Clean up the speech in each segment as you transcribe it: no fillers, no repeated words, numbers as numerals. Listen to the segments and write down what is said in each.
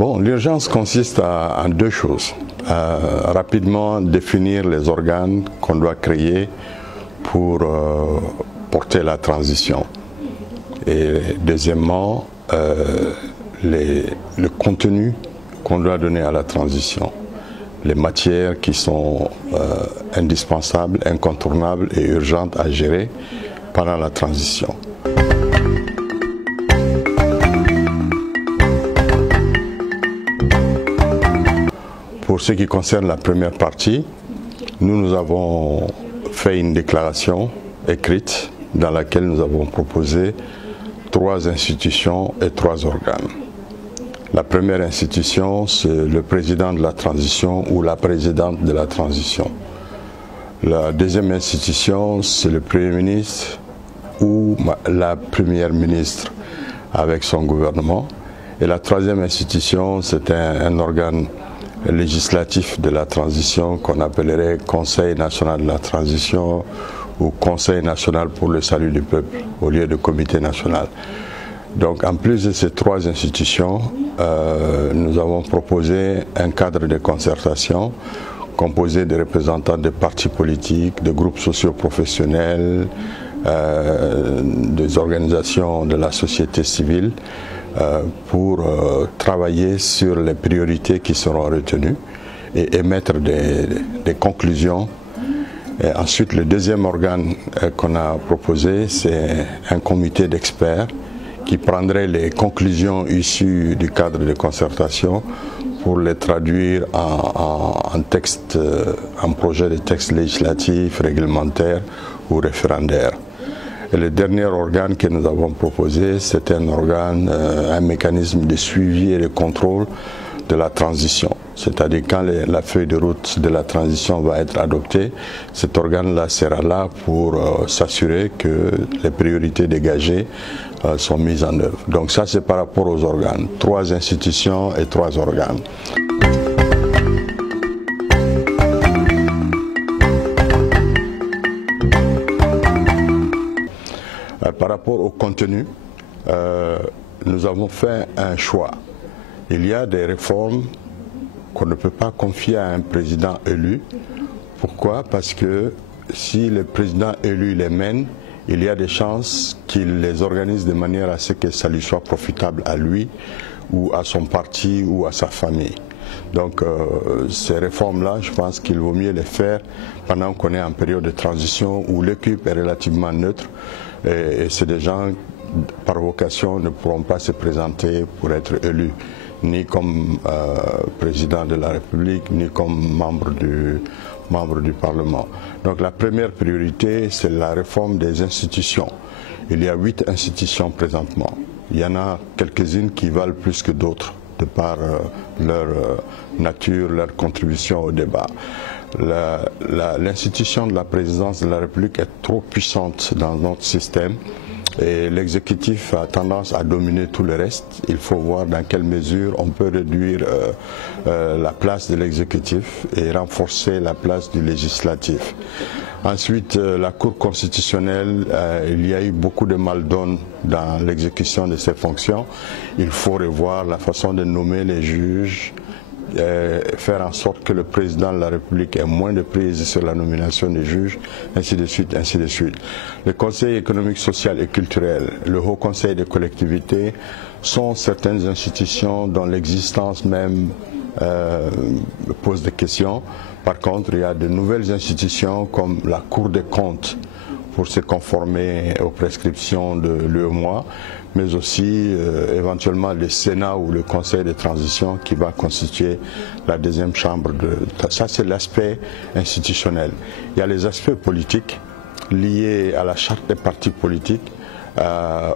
Bon, l'urgence consiste en deux choses. Rapidement définir les organes qu'on doit créer pour porter la transition. Et deuxièmement, le contenu qu'on doit donner à la transition. Les matières qui sont indispensables, incontournables et urgentes à gérer pendant la transition. Pour ce qui concerne la première partie, nous avons fait une déclaration écrite dans laquelle nous avons proposé 3 institutions et 3 organes. La première institution, c'est le président de la transition ou la présidente de la transition. La deuxième institution, c'est le Premier ministre ou la Première ministre avec son gouvernement. Et la troisième institution, c'est un organe législatif de la transition qu'on appellerait Conseil national de la transition ou Conseil national pour le salut du peuple au lieu de Comité national. Donc en plus de ces 3 institutions, nous avons proposé un cadre de concertation composé de représentants de partis politiques, de groupes socio-professionnels, des organisations de la société civile, pour travailler sur les priorités qui seront retenues et émettre des conclusions. Et ensuite, le deuxième organe qu'on a proposé, c'est un comité d'experts qui prendrait les conclusions issues du cadre de concertation pour les traduire en texte, en projet de texte législatif, réglementaire ou référendaire. Et le dernier organe que nous avons proposé, c'est un organe, un mécanisme de suivi et de contrôle de la transition. C'est-à-dire quand la feuille de route de la transition va être adoptée, cet organe-là sera là pour s'assurer que les priorités dégagées sont mises en œuvre. Donc ça, c'est par rapport aux organes. 3 institutions et 3 organes. Par rapport au contenu, nous avons fait un choix. Il y a des réformes qu'on ne peut pas confier à un président élu. Pourquoi? Parce que si le président élu les mène, il y a des chances qu'il les organise de manière à ce que ça lui soit profitable à lui ou à son parti ou à sa famille. Donc ces réformes-là, je pense qu'il vaut mieux les faire pendant qu'on est en période de transition où l'équipe est relativement neutre et c'est des gens par vocation ne pourront pas se présenter pour être élus, ni comme président de la République, ni comme membre du Parlement. Donc la première priorité, c'est la réforme des institutions. Il y a 8 institutions présentement. Il y en a quelques-unes qui valent plus que d'autres, de par leur nature, leur contribution au débat. L'institution de la présidence de la République est trop puissante dans notre système et l'exécutif a tendance à dominer tout le reste. Il faut voir dans quelle mesure on peut réduire la place de l'exécutif et renforcer la place du législatif. Ensuite, la Cour constitutionnelle, il y a eu beaucoup de mal-donne dans l'exécution de ses fonctions. Il faut revoir la façon de nommer les juges, faire en sorte que le président de la République ait moins de prise sur la nomination des juges, ainsi de suite, ainsi de suite. Le Conseil économique, social et culturel, le Haut Conseil des collectivités sont certaines institutions dont l'existence même pose des questions. Par contre, il y a de nouvelles institutions comme la Cour des comptes pour se conformer aux prescriptions de l'UEMOA, mais aussi éventuellement le Sénat ou le Conseil de transition qui va constituer la deuxième chambre. Ça, c'est l'aspect institutionnel. Il y a les aspects politiques liés à la charte des partis politiques, à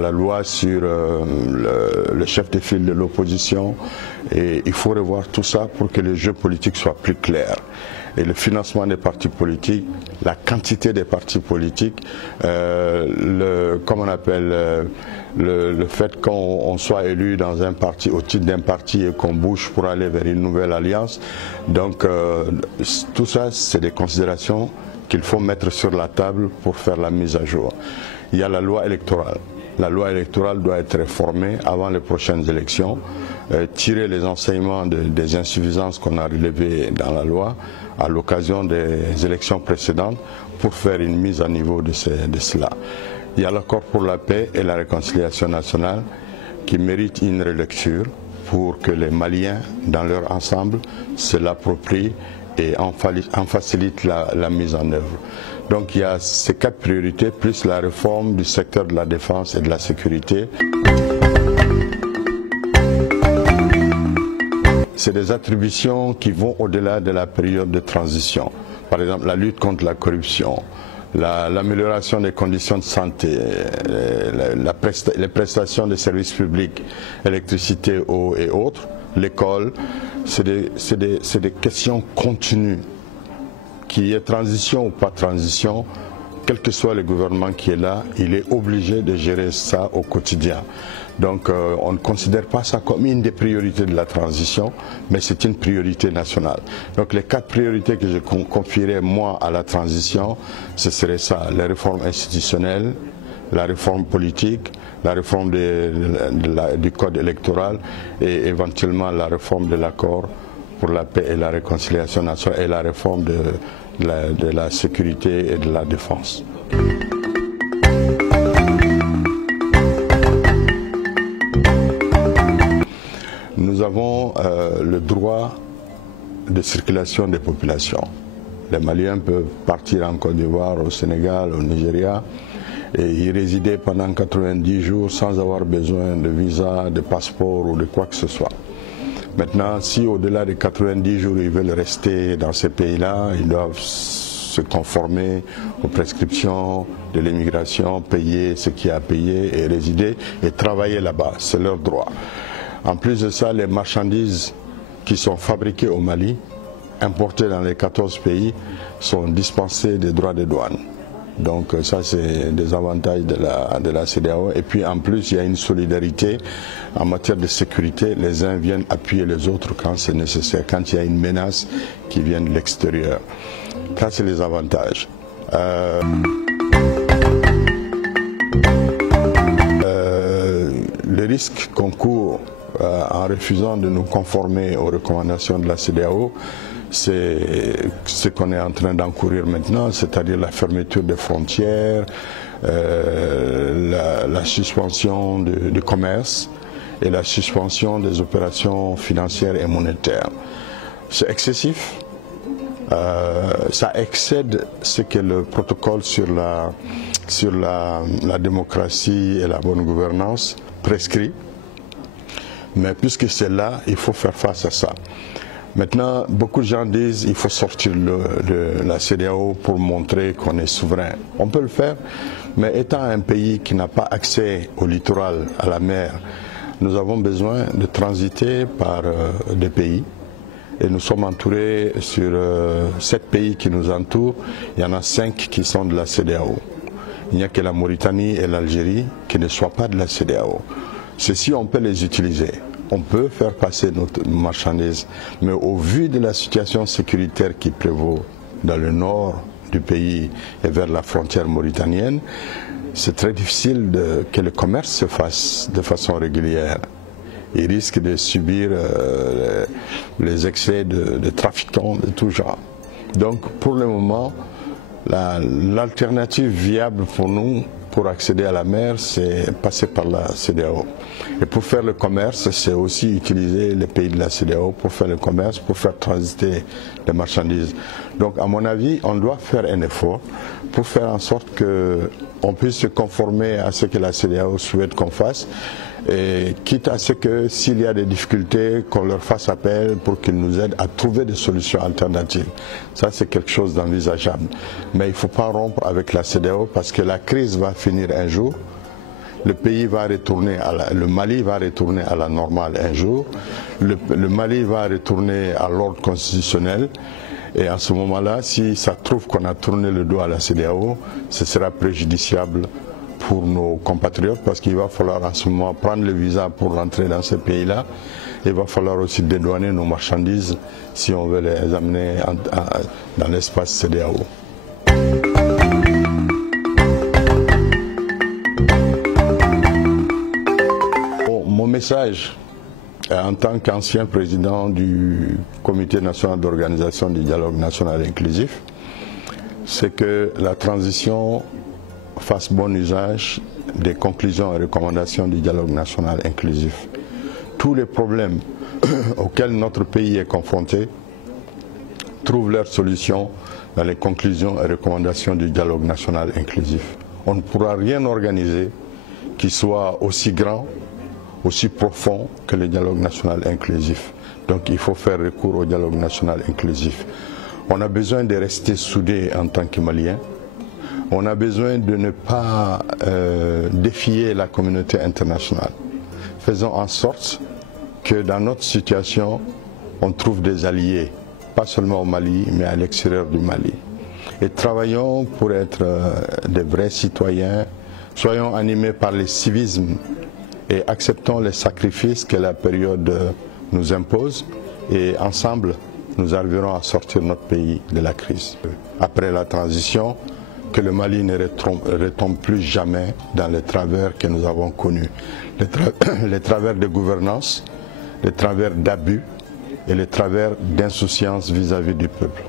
la loi sur le chef de file de l'opposition, et il faut revoir tout ça pour que le jeu politique soit plus clair. Et le financement des partis politiques, la quantité des partis politiques, comme on appelle le fait qu'on soit élu dans un parti, au titre d'un parti, et qu'on bouge pour aller vers une nouvelle alliance. Donc tout ça, c'est des considérations qu'il faut mettre sur la table pour faire la mise à jour. Il y a la loi électorale. La loi électorale doit être réformée avant les prochaines élections, tirer les enseignements des insuffisances qu'on a relevées dans la loi à l'occasion des élections précédentes pour faire une mise à niveau de cela. Il y a l'accord pour la paix et la réconciliation nationale qui mérite une relecture pour que les Maliens, dans leur ensemble, se l'approprient et en facilite la mise en œuvre. Donc il y a ces 4 priorités, plus la réforme du secteur de la défense et de la sécurité. C'est des attributions qui vont au-delà de la période de transition. Par exemple, la lutte contre la corruption, l'amélioration des conditions de santé, les prestations de services publics, électricité, eau et autres, l'école, c'est des questions continues. Qu'il y ait transition ou pas transition, quel que soit le gouvernement qui est là, il est obligé de gérer ça au quotidien. Donc on ne considère pas ça comme une des priorités de la transition, mais c'est une priorité nationale. Donc les 4 priorités que je confierais moi à la transition, ce serait ça, les réformes institutionnelles, la réforme politique, la réforme du code électoral et éventuellement la réforme de l'accord pour la paix et la réconciliation nationale et la réforme de la sécurité et de la défense. Nous avons le droit de circulation des populations. Les Maliens peuvent partir en Côte d'Ivoire, au Sénégal, au Nigeria et y résider pendant 90 jours sans avoir besoin de visa, de passeport ou de quoi que ce soit. Maintenant, si au-delà de 90 jours ils veulent rester dans ces pays-là, ils doivent se conformer aux prescriptions de l'immigration, payer ce qu'il y a à payer et résider et travailler là-bas. C'est leur droit. En plus de ça, les marchandises qui sont fabriquées au Mali, importées dans les 14 pays, sont dispensées des droits de douane. Donc ça c'est des avantages de la CEDEAO. Et puis en plus il y a une solidarité en matière de sécurité. Les uns viennent appuyer les autres quand c'est nécessaire, quand il y a une menace qui vient de l'extérieur. Ça c'est les avantages. Le risque qu'on court en refusant de nous conformer aux recommandations de la CEDEAO, c'est ce qu'on est en train d'encourir maintenant, c'est-à-dire la fermeture des frontières, la suspension du commerce et la suspension des opérations financières et monétaires. C'est excessif, ça excède ce que le protocole sur la démocratie et la bonne gouvernance prescrit, mais puisque c'est là, il faut faire face à ça. Maintenant, beaucoup de gens disent qu'il faut sortir de la CEDEAO pour montrer qu'on est souverain. On peut le faire, mais étant un pays qui n'a pas accès au littoral, à la mer, nous avons besoin de transiter par des pays. Et nous sommes entourés sur 7 pays qui nous entourent. Il y en a 5 qui sont de la CEDEAO. Il n'y a que la Mauritanie et l'Algérie qui ne soient pas de la CEDEAO. Ceux-ci, on peut les utiliser. On peut faire passer notre marchandise, mais au vu de la situation sécuritaire qui prévaut dans le nord du pays et vers la frontière mauritanienne, c'est très difficile que le commerce se fasse de façon régulière. Ils risquent de subir les excès de trafiquants de tout genre. Donc pour le moment, l'alternative viable pour nous, pour accéder à la mer, c'est passer par la CEDEAO. Et pour faire le commerce, c'est aussi utiliser les pays de la CEDEAO pour faire le commerce, pour faire transiter les marchandises. Donc à mon avis, on doit faire un effort pour faire en sorte qu'on puisse se conformer à ce que la CEDEAO souhaite qu'on fasse, et quitte à ce que s'il y a des difficultés, qu'on leur fasse appel pour qu'ils nous aident à trouver des solutions alternatives. Ça c'est quelque chose d'envisageable. Mais il ne faut pas rompre avec la CEDEAO parce que la crise va finir un jour. Le pays va retourner le Mali va retourner à la normale un jour. Le Mali va retourner à l'ordre constitutionnel. Et à ce moment-là, si ça trouve qu'on a tourné le dos à la CEDEAO, ce sera préjudiciable pour nos compatriotes parce qu'il va falloir en ce moment prendre le visa pour rentrer dans ces pays-là. Il va falloir aussi dédouaner nos marchandises si on veut les amener dans l'espace CEDEAO. message, en tant qu'ancien président du Comité national d'organisation du dialogue national inclusif, c'est que la transition fasse bon usage des conclusions et recommandations du dialogue national inclusif. Tous les problèmes auxquels notre pays est confronté trouvent leur solution dans les conclusions et recommandations du dialogue national inclusif. On ne pourra rien organiser qui soit aussi grand, aussi profond que le dialogue national inclusif. Donc il faut faire recours au dialogue national inclusif. On a besoin de rester soudés en tant que Maliens. On a besoin de ne pas défier la communauté internationale. Faisons en sorte que dans notre situation, on trouve des alliés, pas seulement au Mali, mais à l'extérieur du Mali. Et travaillons pour être des vrais citoyens, soyons animés par le civisme et acceptons les sacrifices que la période nous impose et ensemble, nous arriverons à sortir notre pays de la crise. Après la transition, que le Mali ne retombe plus jamais dans les travers que nous avons connus. Les travers de gouvernance, les travers d'abus et les travers d'insouciance vis-à-vis du peuple.